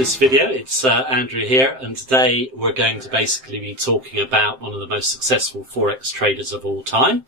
this video. It's Andrew here, and today we're going to basically be talking about one of the most successful Forex traders of all time,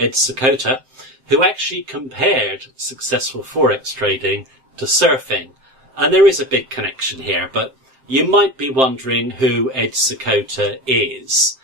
Ed Seykota, who actually compared successful Forex trading to surfing. And there is a big connection here, but you might be wondering who Ed Seykota is.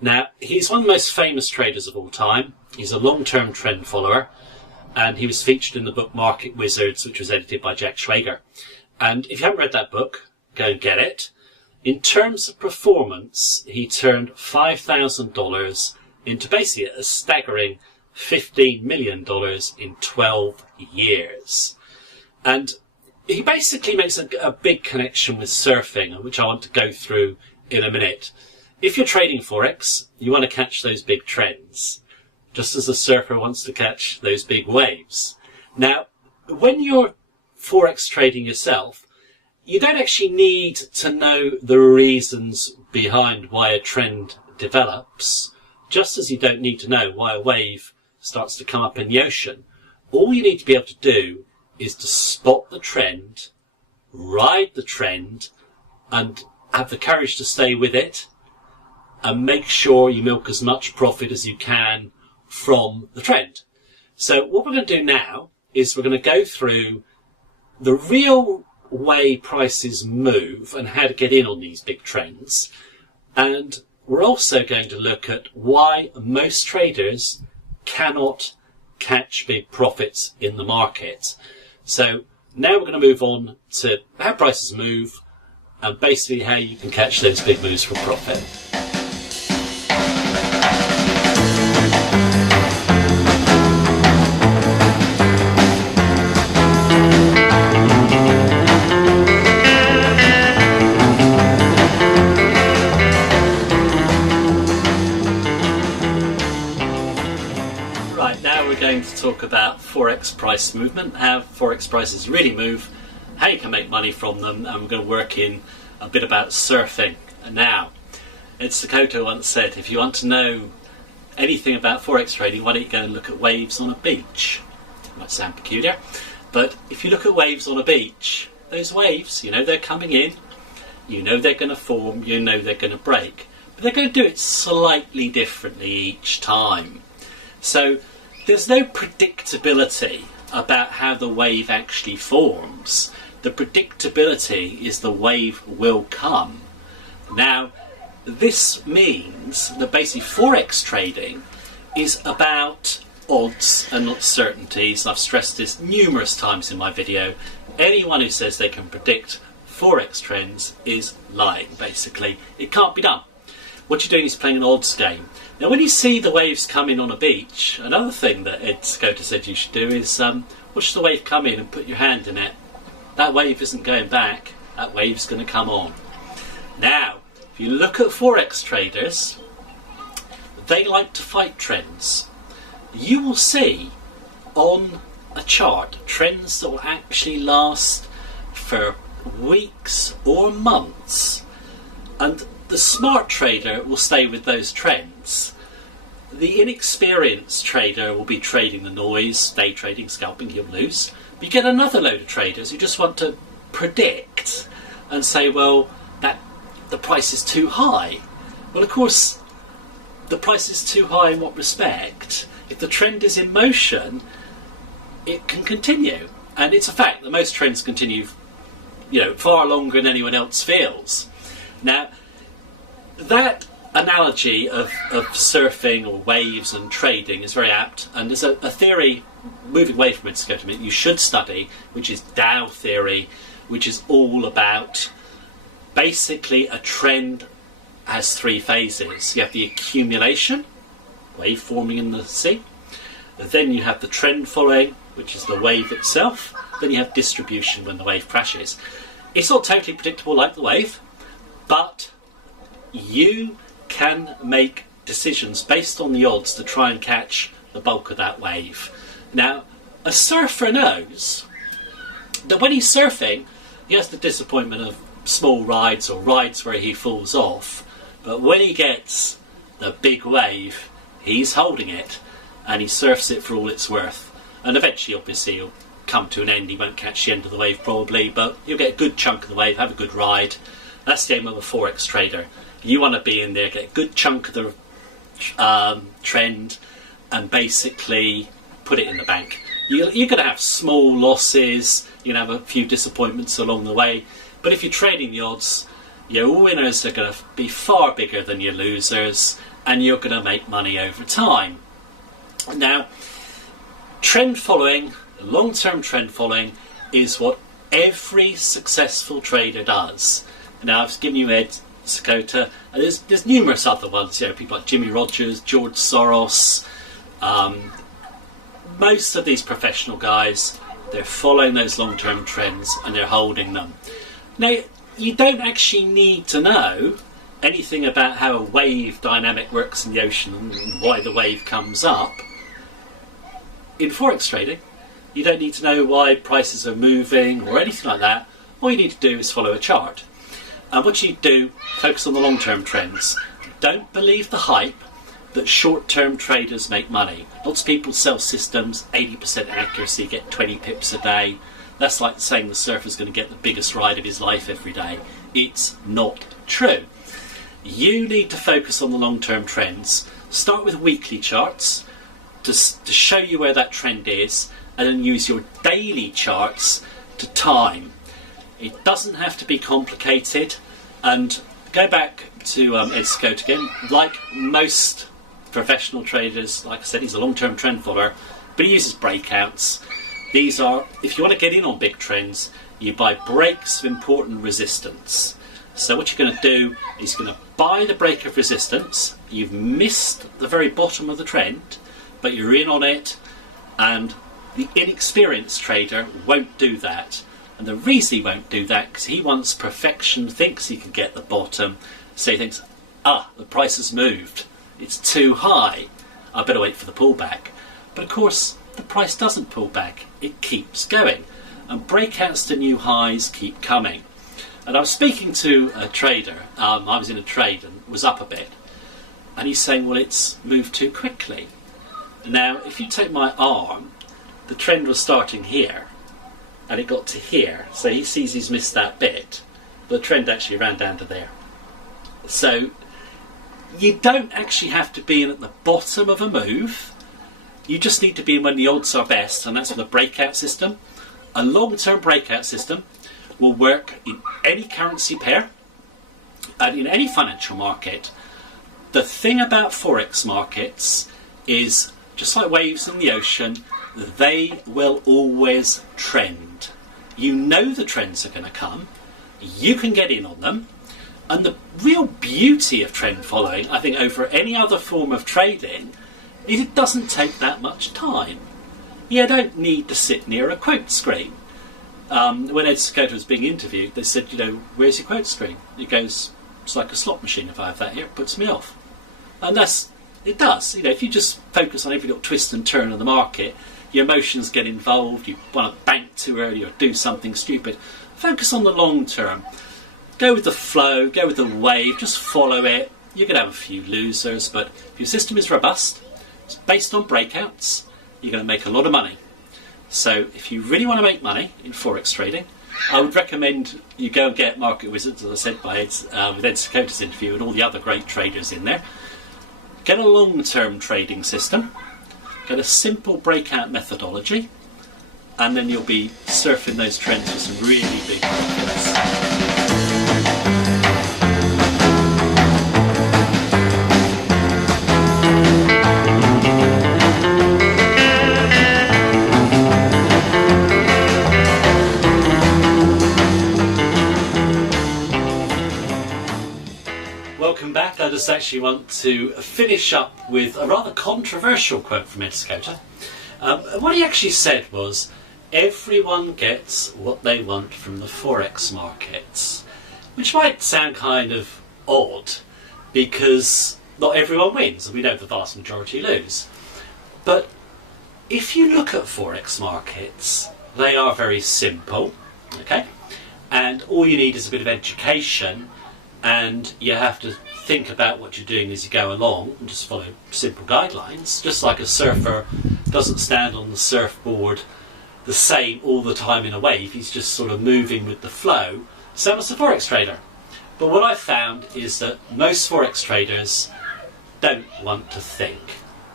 Now, he's one of the most famous traders of all time. He's a long-term trend follower, and he was featured in the book Market Wizards, which was edited by Jack Schwager. And if you haven't read that book, go and get it. In terms of performance, he turned $5,000 into basically a staggering $15 million in 12 years. And he basically makes a big connection with surfing, which I want to go through in a minute. If you're trading Forex, you want to catch those big trends, just as a surfer wants to catch those big waves. Now, when you're Forex trading yourself, you don't actually need to know the reasons behind why a trend develops, just as you don't need to know why a wave starts to come up in the ocean. All you need to be able to do is to spot the trend, ride the trend, and have the courage to stay with it, and make sure you milk as much profit as you can from the trend. So what we're going to do now is we're going to go through the real way prices move and how to get in on these big trends. And we're also going to look at why most traders cannot catch big profits in the market. So now we're going to move on to how prices move and basically how you can catch those big moves for profit. To talk about Forex price movement, how Forex prices really move, how you can make money from them, and we're going to work in a bit about surfing. Now, Ed Seykota once said, if you want to know anything about Forex trading, why don't you go and look at waves on a beach? It might sound peculiar, but if you look at waves on a beach, those waves, you know they're coming in, you know they're going to form, you know they're going to break, but they're going to do it slightly differently each time. So there's no predictability about how the wave actually forms. The predictability is the wave will come. Now, this means that basically Forex trading is about odds and not certainties. I've stressed this numerous times in my video. Anyone who says they can predict Forex trends is lying, basically. It can't be done. What you're doing is playing an odds game. Now, when you see the waves come in on a beach, another thing that Ed Seykota said you should do is watch the wave come in and put your hand in it. That wave isn't going back, that wave's going to come on. Now, if you look at Forex traders, they like to fight trends. You will see on a chart trends that will actually last for weeks or months, and the smart trader will stay with those trends. The inexperienced trader will be trading the noise, day trading, scalping, he'll lose. But you get another load of traders who just want to predict and say, well, the price is too high. Well, of course, the price is too high in what respect? If the trend is in motion, it can continue. And it's a fact that most trends continue, far longer than anyone else feels. Now, that analogy of surfing or waves and trading is very apt, and there's a theory moving away from Ed Seykota you should study, which is Dow theory, which is all about basically a trend has three phases. You have the accumulation, wave forming in the sea, then you have the trend following, which is the wave itself, then you have distribution when the wave crashes. It's not totally predictable like the wave, but you can make decisions based on the odds to try and catch the bulk of that wave. Now, a surfer knows that when he's surfing, he has the disappointment of small rides or rides where he falls off, but when he gets the big wave, he's holding it and he surfs it for all it's worth, and eventually obviously he'll come to an end. You won't catch the end of the wave probably, but you'll get a good chunk of the wave, have a good ride. That's the aim of a Forex trader. You want to be in there, get a good chunk of the trend, and basically put it in the bank. You're going to have small losses, you're going to have a few disappointments along the way, but if you're trading the odds, your winners are going to be far bigger than your losers, and you're going to make money over time. Now, trend following, long-term trend following, is what every successful trader does. Now, I've given you Ed Sakota, and there's numerous other ones, people like Jimmy Rogers, George Soros. Most of these professional guys, they're following those long-term trends and they're holding them. Now, you don't actually need to know anything about how a wave dynamic works in the ocean and why the wave comes up. In Forex trading, you don't need to know why prices are moving or anything like that. All you need to do is follow a chart. And what you do, focus on the long-term trends. Don't believe the hype that short-term traders make money. Lots of people sell systems, 80% accuracy, get 20 pips a day. That's like saying the surfer's going to get the biggest ride of his life every day. It's not true. You need to focus on the long-term trends. Start with weekly charts to show you where that trend is, and then use your daily charts to time. It doesn't have to be complicated. And go back to Ed Sakota again. Like most professional traders, like I said, he's a long-term trend follower, but he uses breakouts. These are, if you want to get in on big trends, you buy breaks of important resistance. So what you're going to do is you're going to buy the break of resistance. You've missed the very bottom of the trend, but you're in on it, and the inexperienced trader won't do that. And the reason he won't do that, because he wants perfection, thinks he can get the bottom, so he thinks, the price has moved, it's too high, I better wait for the pullback. But of course, the price doesn't pull back, it keeps going. And breakouts to new highs keep coming. And I was speaking to a trader, I was in a trade and was up a bit, and he's saying, well, it's moved too quickly. Now, if you take my arm, the trend was starting here, and it got to here, so he sees he's missed that bit. The trend actually ran down to there. So you don't actually have to be in at the bottom of a move. You just need to be in when the odds are best, and that's with a breakout system. A long-term breakout system will work in any currency pair and in any financial market. The thing about Forex markets is, just like waves in the ocean, they will always trend. You know the trends are going to come, you can get in on them, and the real beauty of trend following, I think, over any other form of trading, is it doesn't take that much time. You don't need to sit near a quote screen. When Ed Sakota was being interviewed, they said, where's your quote screen? He goes, it's like a slot machine. If I have that here, it puts me off. And it does. If you just focus on every little twist and turn of the market, your emotions get involved, you want to bank too early or do something stupid. Focus on the long term. Go with the flow, go with the wave, just follow it. You're going to have a few losers, but if your system is robust, it's based on breakouts, you're going to make a lot of money. So if you really want to make money in Forex trading, I would recommend you go and get Market Wizards, as I said, with Ed Sakota's interview and all the other great traders in there. Get a long-term trading system, get a simple breakout methodology, and then you'll be surfing those trends with some really big profits. Welcome back. I just actually want to finish up with a rather controversial quote from Ed Sakota. What he actually said was, everyone gets what they want from the Forex markets, which might sound kind of odd because not everyone wins, and we know the vast majority lose. But if you look at Forex markets, they are very simple, okay? And all you need is a bit of education, and you have to think about what you're doing as you go along and just follow simple guidelines. Just like a surfer doesn't stand on the surfboard the same all the time in a wave. He's just sort of moving with the flow. So does the Forex trader. But what I've found is that most Forex traders don't want to think.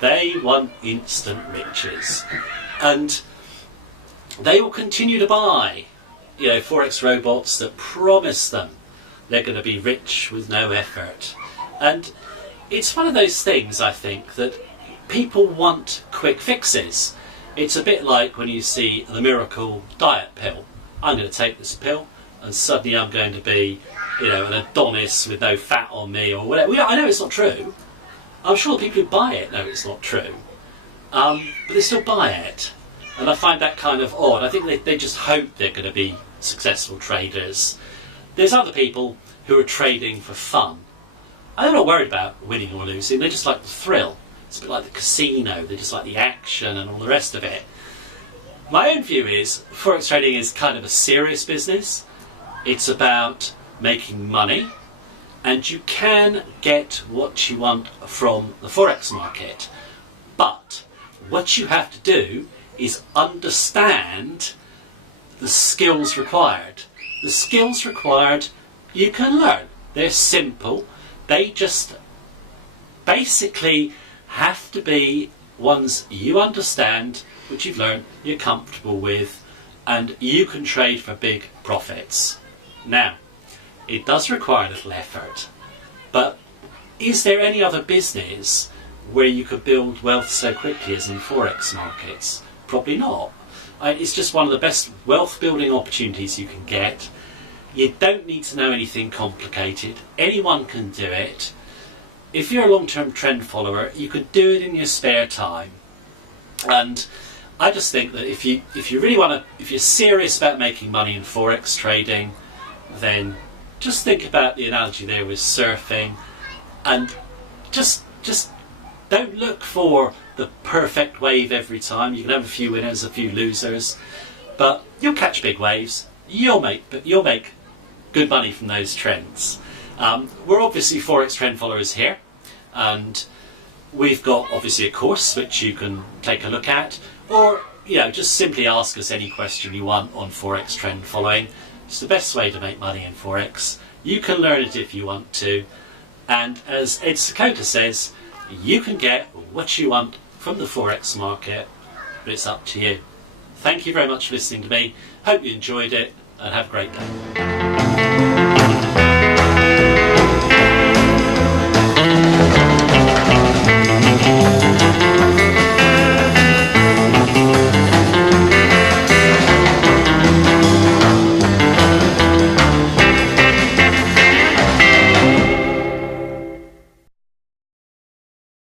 They want instant riches. And they will continue to buy, Forex robots that promise them they're going to be rich with no effort. And it's one of those things, I think, that people want quick fixes. It's a bit like when you see the miracle diet pill. I'm going to take this pill and suddenly I'm going to be, an Adonis with no fat on me or whatever. I know it's not true. I'm sure the people who buy it know it's not true. But they still buy it. And I find that kind of odd. I think they just hope they're going to be successful traders. There's other people who are trading for fun. They're not worried about winning or losing. They just like the thrill. It's a bit like the casino. They just like the action and all the rest of it. My own view is Forex trading is kind of a serious business. It's about making money. And you can get what you want from the Forex market. But what you have to do is understand the skills required. The skills required you can learn. They're simple. They just basically have to be ones you understand, which you've learned, you're comfortable with, and you can trade for big profits. Now, it does require a little effort, but is there any other business where you could build wealth so quickly as in Forex markets? Probably not. It's just one of the best wealth building opportunities you can get. You don't need to know anything complicated. Anyone can do it. If you're a long-term trend follower, you could do it in your spare time. And I just think that if you really want to, if you're serious about making money in Forex trading, then just think about the analogy there with surfing, and just don't look for the perfect wave every time. You can have a few winners, a few losers, but you'll catch big waves. You'll make good money from those trends. We're obviously Forex trend followers here, and we've got obviously a course which you can take a look at, or just simply ask us any question you want on Forex trend following. It's the best way to make money in Forex. You can learn it if you want to, and as Ed Sakota says, you can get what you want from the Forex market, but it's up to you. Thank you very much for listening to me. Hope you enjoyed it, and have a great day.